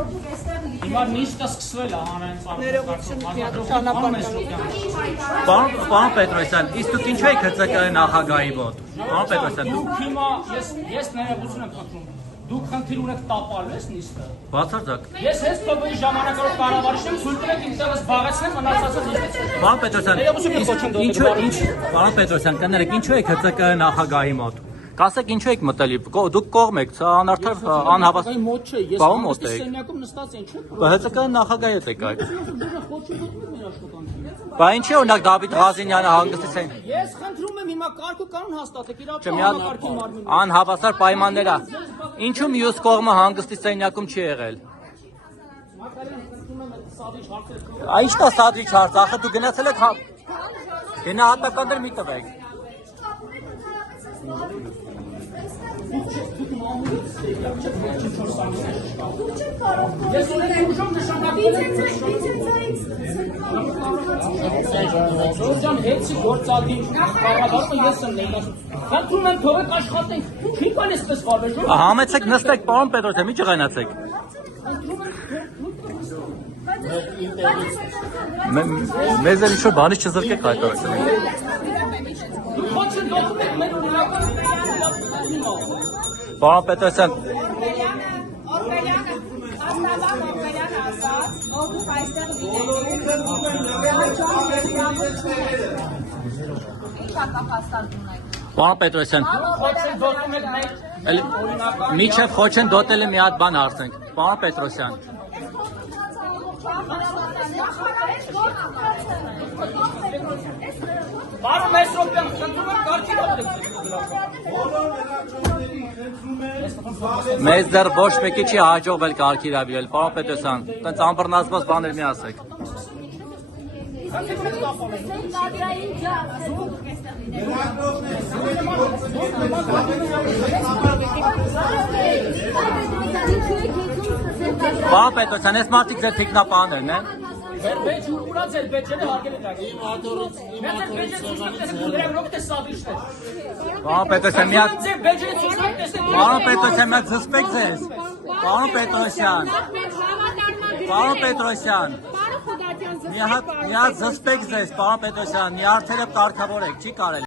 Հիմա նիստը սկսվել է հանեն Պարոն Պետրոսյան, իսկ դուք ինչու եք ՀՑԿ-ի նախագահի մոտ։ Պարոն Պետրոսյան, դուք հիմա ես ներողություն եմ խնդրում։ Դուք խնդիր ունեք տապալվես նիստը։ Բացարձակ։ Ես հենց ՊԲ-ի ժամանակավոր կառավարիչն եմ, թույլ տվեք իմ տեղս զբաղեցնեմ մնացածը նիստից։ Պարոն Պետրոսյան, Պարոն Պետրոսյան, կներեք, ինչու եք ՀՑԿ-ի նախագահի մոտ։ Կասեք ինչու եք մտելի, դուք կողմ եք, անարդար անհավասար։ Մոտ չէ, ես սենյակում նստած ինչ եմ։ ՀՑԿ-ի նախագահի հետ եք այդ։ Բա ինչի օրինակ Դավիթ Ղազինյանը հանգստից են։ Ես խնդրում եմ հիմա կարգ ու կանոն հաստատեք իրավական համակարգի մարմինը։ Անհավասար պայմաններ է։ Ինչու մյուս կողմը հանգստի սենյակում չի եղել։ Այս դա սադրիչ հարց, ախր դու գնացել եք գնահատականներ մի տվեք։ Ես ունեմ ուժով նշանակում Ժորժան հեցի գործադի կառավարումը ես եմ ներկայացնում։ Խնդրում եմ թողեք աշխատենք։ Չի գալիս պես վարվել։ Համեցեք նստեք, պարոն Պետրոսյան, մի ջղայնացեք։ Մեզ էլ ինչ-որ բանից չզրկեք հայտարարել։ Պարոն Պետրոսյան, Պարոն Պետրոսյան, միջև խոչեն դոտել է մի հատ բան հարցնենք, պարոն Պետրոսյան։ Պարոն Մեսրոպյան, խնդրում եմ կարգի դոտեք։ Մեզ դեռ ոչ մեկի չի հաջողվել կարգի հրավիրել, պարոն Պետրոսյան, տենց անբռնացված բաներ մի ասեք։ Պարոն Պետրոսյան, այս մարդիկ ձեր թիկնապահներն են։ Ձեր բեջը ուրա ձեր բեջերը հարգել եք։ Պարոն Պետրոսյան, մի հատ Պարոն Պետրոսյան, մի հատ զսպեք ձեզ։ Պարոն Պետրոսյան, պարոն Պետրոսյան, մի հատ զսպեք ձեզ, պարոն Պետրոսյան, նյարդերը կարգավորեք, չի կարելի։